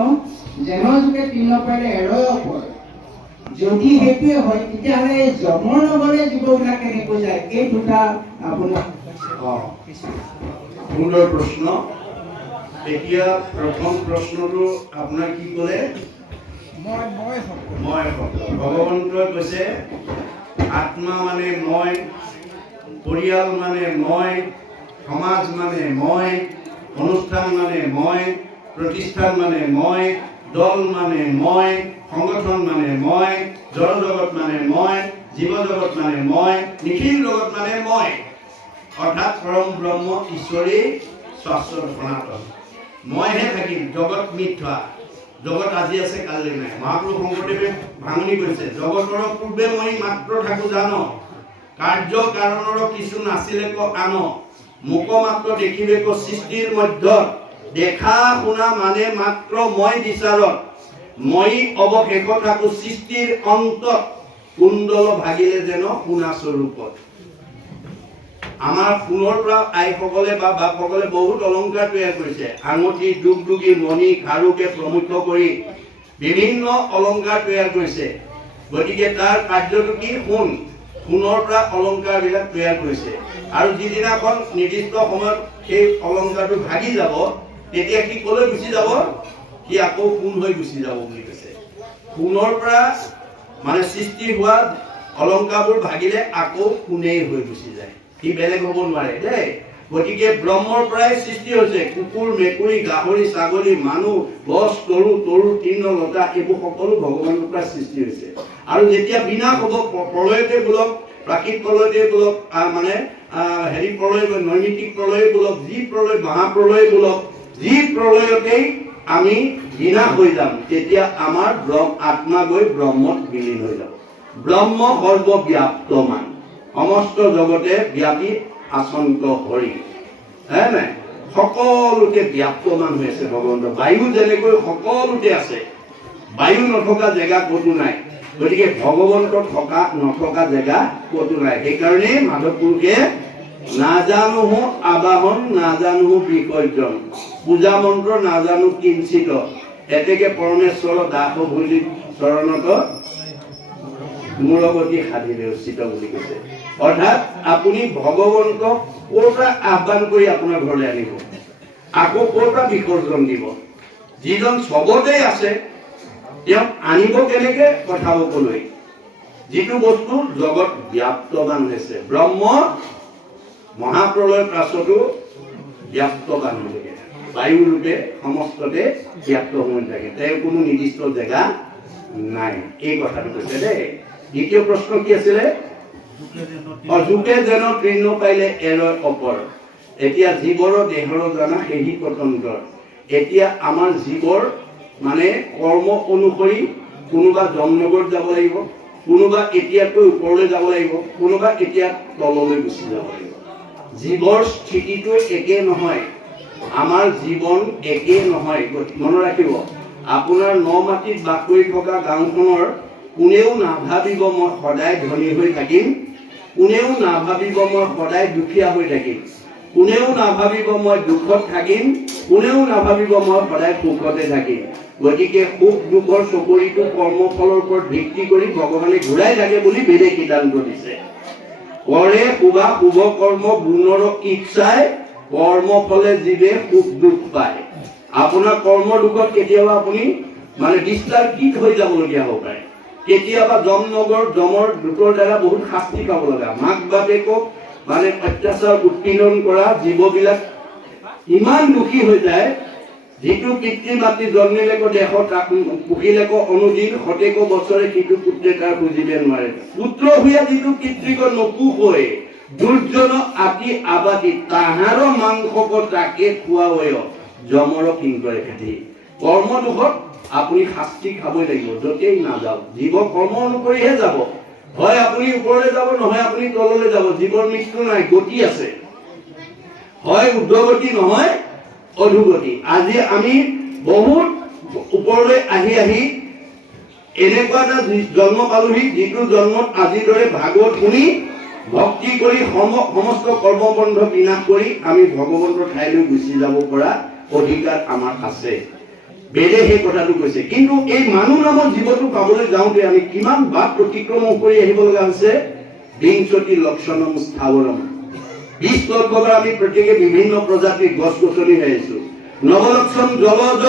যেন যুগে তিন পাৰিলে এৰয় পৰে যদি সেইটোৱে হয় তেতিয়াহ'লে জন্মৰ লগতে জীৱবিলাক কেনেকৈ যায় এই দুটা আপোনাৰ সুন্দৰ প্ৰশ্ন এতিয়া প্ৰথম প্ৰশ্নটো আপোনাৰ কি ক'লে মই ভগৱন্তই কৈছে আত্মা মানে মই পৰিয়াল মানে মই সমাজ মানে মই অনুষ্ঠান মানে মই প্ৰতিষ্ঠান মানে মই দল মানে মই সংগঠন মানে মই জড় জগত মানে মই জীৱ জগত মানে মই নিখিল জগত মানে মই অৰ্থাৎ পৰম ব্ৰহ্ম ঈশ্বৰেই শাশ্বত সনাতন মইহে থাকিম জগত মিথ্যা জগত আজি আছে কালি নাই মহাপুৰুষ শংকৰদেৱে ভাঙনি কৰিছে জগতৰ পূৰ্বে মই মাত্ৰ থাকো জানো কাৰ্য কাৰণৰ কিছু নাছিলে ক আন মুক মাত্ৰ দেখিবে ক সৃষ্টিৰ মধ্যত দেখা শুনা মানে মাত্ৰ মই বিচাৰত মই অৱশেষত থাকো সৃষ্টিৰ অন্তত কুণ্ডল ভাগিলে যেন শুনা স্বৰূপত আমাৰ ফুলৰ পৰা আইসকলে বা বাপসকলে বহুত অলংকাৰ তৈয়াৰ কৰিছে আঙুঠি দুগদুগী মণি খাৰুকে প্ৰমুখ্য কৰি বিভিন্ন অলংকাৰ তৈয়াৰ কৰিছে গতিকে তাৰ কাৰ্যটো কি সোণৰ পৰা অলংকাৰবিলাক তৈয়াৰ কৰিছে আৰু যিদিনাখন নিৰ্দিষ্ট সময়ত সেই অলংকাৰটো ভাগি যাব তেতিয়া কি ক'লৈ গুচি যাব সি আকৌ সোণ হৈ গুচি যাব বুলি কৈছে সোণৰ পৰা মানে সৃষ্টি হোৱা অলংকাৰবোৰ ভাগিলে আকৌ কোনেই হৈ গুচি যায়, সি বেলেগ হ'ব নোৱাৰে দেই। গতিকে ব্ৰহ্মৰ পৰাই সৃষ্টি হৈছে। কুকুৰ, মেকুৰী, গাহৰি, ছাগলী, মানুহ, গছ, তৰু, তৃণ, লতা এইবোৰ সকলো ভগৱানৰ পৰা সৃষ্টি হৈছে। আৰু যেতিয়া বিনাশ হ'ব, প্ৰলয়তে বোলক, প্ৰাকৃত প্ৰলয়তে বোলক, প্ৰলয়, নৈমিত্তিক প্ৰলয় বোলক, যি প্ৰলয়, মহাপ্ৰলয় বোলক, যি প্ৰলয়তেই আমি বিনাশ হৈ যাম, তেতিয়া আমাৰ আত্মা গৈ ব্ৰহ্মত বিলীন হৈ যাব। ব্ৰহ্ম সৰ্বব্যাপ্তমান, সমস্ত জগতে ব্যাপী আচন্ত হৰি, নাই সকলোতে ব্যাপ্তমান হৈ আছে ভগৱন্ত। বায়ু যেনেকৈ সকলোতে আছে, বায়ু নথকা জেগা ক'তো নাই। গতিকে ভগৱন্ত থকা নথকা জেগা ক'তো নাই। সেইকাৰণে মাধৱ পুৰুষে নাজানোহো আবাহন, নাজানোহো বিসৰ্জন, পূজা মন্ত্ৰ নাজানো কিঞ্চিত, এতেকে পৰমেশ্বৰ দাস ভূলি চৰণত মূৰগতি সাধিলে উচিত বুলি কৈছে। অৰ্থাৎ আপুনি ভগৱন্তক ক'ৰ পৰা আহ্বান কৰি আপোনাৰ ঘৰলৈ আনিব, আকৌ ক'ৰ পৰা বিসৰ্জন দিব? যিজন চবতে আছে তেওঁক আনিব কেনেকে, পঠাব কলৈ? যিটো বস্তু জগত ব্যাপ্তমান হৈছে। ব্ৰহ্ম মহাপ্ৰলয়ৰ পাছতো ব্যাপ্তমান হৈ থাকে, বায়ু ৰূপে সমস্ততে ব্যাপ্ত হৈ থাকে, তেওঁৰ কোনো নিৰ্দিষ্ট জেগা নাই। এই কথাটো কৈছে দেই। দ্বিতীয় প্ৰশ্ন কি আছিলে? অযোগে যেন তৃণ পাইলে এৰয় অপৰ, এতিয়া জীৱৰ দেহৰ জানা সেই পতন্তৰ। এতিয়া আমাৰ জীৱৰ মানে কৰ্ম অনুসৰি কোনোবা যমনগৰত যাব লাগিব, কোনোবা এতিয়াতকৈ ওপৰলৈ যাব লাগিব, কোনোবা এতিয়া তললৈ গুচি যাব লাগিব। জীৱৰ স্থিতিটো একে নহয়, আমাৰ জীৱন একে নহয়। মনত ৰাখিব, আপোনাৰ ন মাটিত বাস কৰি থকা গাঁওখনৰ কোনেও নাভাবিব মই সদায় ধনী হৈ থাকিম, কোনেও নাভাবিব মই সদায় দুখীয়া হৈ থাকিম, কোনেও নাভাবিব মই দুখত থাকিম, কোনেও নাভাবিব মই সদায় সুখতে থাকিম। গতিকে সুখ দুখৰ চকৰিটো কৰ্মফলৰ ওপৰত ভিত্তি কৰি ভগৱানে ঘূৰাই থাকে বুলি বেদে সিদ্ধান্ত দিছে। কৰে শুভা শুভ কৰ্ম গুণৰ ইচ্ছাই, কৰ্মফলে জীৱে সুখ দুখ পায়। আপোনাৰ কৰ্ম দুখত কেতিয়াবা আপুনি মানে ডিষ্টাৰ্বিত হৈ যাবলগীয়া হ'ব পাৰে, কেতিয়াবা যমৰ দুখৰ দ্বাৰা বহুত শাস্তি পাব লগা, মাক বাপেকক মানে অত্যাচাৰ উৎপীড়ন কৰা জীৱবিলাক ইমান দুখী হৈ যায়, যিটো পিতৃ মাতৃ জন্মিলেকো দেশত পুহিলেকো অনুদিন, সতেক বছৰে সিটো পুত্ৰে তাৰ বুজিব নোৱাৰে। পুত্ৰ হৈয়া যিটো পিতৃক নপুষৈ, দুৰ্জন আতি আবাতি, তাহাৰ মাংসক তাকে খোৱা হৈ যমৰ কিংকৰে খেতি। কৰ্ম দুখত আপুনি শাস্তি খাবই লাগিব, য'তেই নাযাওক। জীৱ কৰ্ম অনুসৰিহে যাব, হয় আপুনি ওপৰলৈ যাব, নহয় আপুনি তললৈ যাব। জীৱৰ মৃত্যু নাই, গতি আছে, হয় ঊৰ্ধ্বগতি নহয় অধোগতি। আজি আমি বহুত ওপৰলৈ আহি আহি এনেকুৱা এটা জন্ম পালোহি, যিটো জন্মত আজিৰ দৰে ভাগৱত শুনি ভক্তি কৰি সমস্ত কৰ্মবন্ধ বিনাশ কৰি আমি ভগৱন্তৰ ঠাইলৈ গুচি যাব পৰা অধিকাৰ আমাৰ আছে। বেদে সেই কথাটো কৈছে। কিন্তু এই মানুহ নামৰ জীৱটো পাবলৈ যাওঁতে আমি কিমান বাট অতিক্ৰমণ কৰি আহিব লগা হৈছে। বিংশতি লক্ষণম স্থাৱৰম, 20 লক্ষবাৰ আমি প্ৰত্যেকে বিভিন্ন প্ৰজাতিৰ গছ গছনি হৈ আহিছো। নৱলক্ষণ জলজ,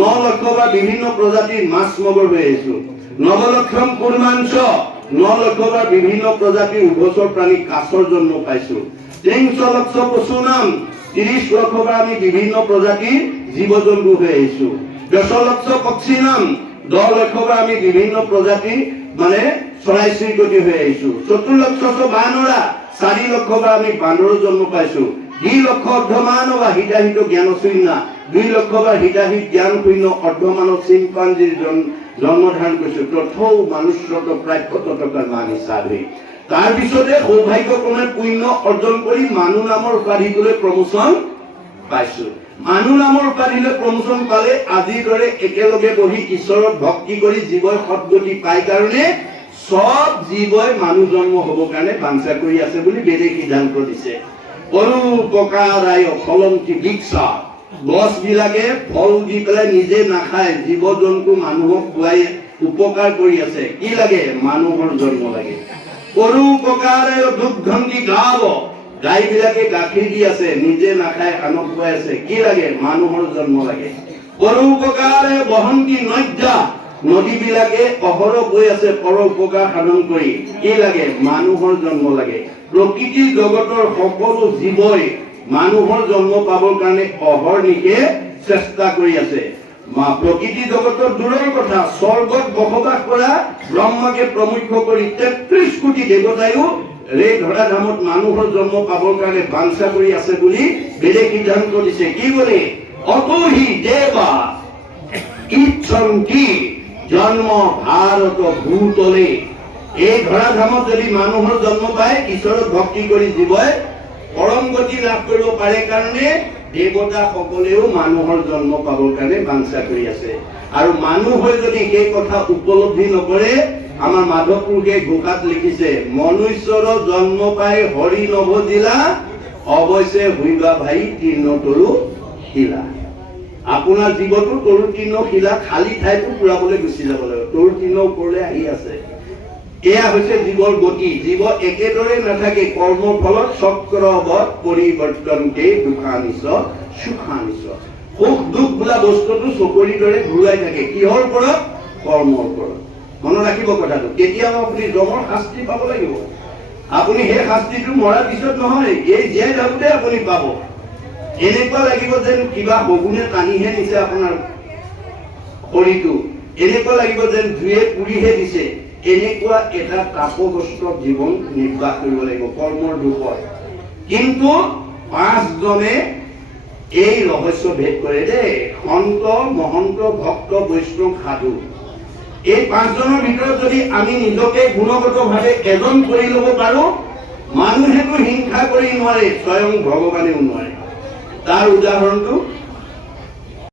9 লক্ষবাৰ বিভিন্ন প্ৰজাতিৰ মাছ মগৰ হৈ আহিছো। নৱলক্ষণ কুৰ্মাঞ্চ, 9 লক্ষবাৰ বিভিন্ন প্ৰজাতিৰ উভচৰ প্ৰাণী কাছৰ জন্ম পাইছো। 30 লক্ষ পশু নাম, 30 লক্ষবাৰ আমি বিভিন্ন প্ৰজাতিৰ জীৱ জন্তু হৈ আহিছো। 10 লক্ষ পক্ষী নাম, 10 লক্ষবাৰ আমি বিভিন্ন প্ৰজাতিৰ মানে চৰাই চিৰিকটি হৈ আহিছো। 40 লক্ষ বানৰা, 4 লক্ষবাৰ আমি বান্দৰৰ জন্ম পাইছো। 2 লক্ষ অৰ্ধমানৱ হিতাহিত জ্ঞান শূন্য, 2 লক্ষবাৰ হিতাহিত জ্ঞান শূন্য অৰ্ধমানৱ চিম্পাঞ্জীৰ জন্ম ধাৰণ কৰিছো। তথৌ মানুষ্যত প্ৰাপ্য ততকাৰ মান হিচাপে। তাৰ পিছতে সৌভাগ্যক্ৰমে পুণ্য অৰ্জন কৰি মানুহ নামৰ উপাধিলৈ প্ৰমোচন পাইছো। মানুহ নামৰ উপাধিলৈ প্ৰমোচন পালে আজিৰ দৰে একেলগে বহি ঈশ্বৰক ভক্তি কৰি জীৱই সৎগতি পাই কাৰণে সব জীৱই মানুহ জন্ম হ'ব কাৰণে বাঞ্ছা কৰি আছে বুলি বেদে সিদ্ধান্ত দিছে। পৰোপকাৰায় ফলন্তি বৃক্ষা, গছ বিলাকে ফল দি পেলাই নিজে নাখায়, জীৱ জন্তু মানুহক খুৱাই উপকাৰ কৰি আছে। কি লাগে? মানুহৰ জন্ম লাগে। পৰোপকাৰায় দুগ্ধন্তি গাৱ, গাই বিলাকে গাখীৰ দি আছে, নিজে নাখায় আনক খুৱাই আছে। কি লাগে? মানুহৰ জন্ম লাগে। পৰোপকাৰে বহন্তি নদ্যা, নদীবিলাকে অহৰহ গৈ আছে পৰ উপকাৰ সাধন কৰি। কি লাগে? মানুহৰ জন্ম লাগে। প্ৰকৃতিৰ জগতৰ সকলো জীৱই মানুহৰ জন্ম পাবৰ কাৰণে অহৰ্নিশে চেষ্টা কৰি আছে। প্ৰকৃতি জগতৰ দূৰৰ কথা, স্বৰ্গত বসবাস কৰা ব্ৰহ্মাকে প্ৰমুখ্য কৰি ৩৩ কোটি দেৱতায়ো এই ধৰাধামত মানুহৰ জন্ম পাবৰ কাৰণে বাঞ্ছা কৰি আছে বুলি বেদে সিদ্ধান্ত দিছে। কি বুলি? অতহি দেৱা ইচ্ছন্তি জন্ম ভাৰত ভূতলে। এই ধৰাধামত যদি মানুহৰ জন্ম পায়, ঈশ্বৰক ভক্তি কৰি জীৱই পৰম গতি লাভ কৰিব পাৰে কাৰণে দেৱতা সকলেও মানুহৰ জন্ম পাবৰ কাৰণে বাঞ্ছা কৰি আছে। আৰু মানুহ হৈ যদি সেই কথা উপলব্ধি নকৰে, আমাৰ মাধৱ পুৰুষে ঘোষাত লিখিছে, মনুষ্যৰ জন্ম পাই হৰি নভজিলা, অৱশ্যে হুইবা ভাই তৃণ তৰু শিলা। আপোনাৰ জীৱটো তৰু তৃণ শিলা, খালী ঠাইটো পুৰাবলৈ গুচি যাব লাগিব। তৰু তৃণ ওপৰলৈ আহি আছে। এয়া হৈছে জীৱৰ গতি। জীৱ একেদৰে নাথাকে। কৰ্মৰ ফলত চক্ৰবৎ পৰিৱৰ্তনতে দুখানিচ সুখানিচ। সুখ দুখ বোলা বস্তুটো চকৰিৰ দৰে ঘূৰাই থাকে। কিহৰ ওপৰত? কৰ্মৰ ওপৰত। মনত ৰাখিব কথাটো। কেতিয়াবা আপুনি যমৰ শাস্তি পাব লাগিব। আপুনি সেই শাস্তিটো মৰাৰ পিছত নহয়, এই জীয়াই থাকোঁতে আপুনি পাব। এনেকুৱা লাগিব যেন কিবা শগুনে টানিহে নিছে আপোনাৰ শৰীৰটো। এনেকুৱা লাগিব যেন জুয়ে পুৰিহে দিছে। এনেকুৱা এটা তাপগ্ৰস্ত জীৱন নিৰ্বাহ কৰিব লাগিব কৰ্মৰ দুখত। কিন্তু ৫ জনে এই ৰহস্য ভেদ কৰে দেই। সন্ত, মহন্ত, ভক্ত, বৈষ্ণৱ, সাধু। এই ৫ জনৰ ভিতৰত যদি আমি নিজকে গুণগতভাৱে এজন কৰি ল'ব পাৰো, মানুহেতো হিংসা কৰি নোৱাৰে, স্বয়ং ভগৱানেও নোৱাৰে। তাৰ উদাহৰণটো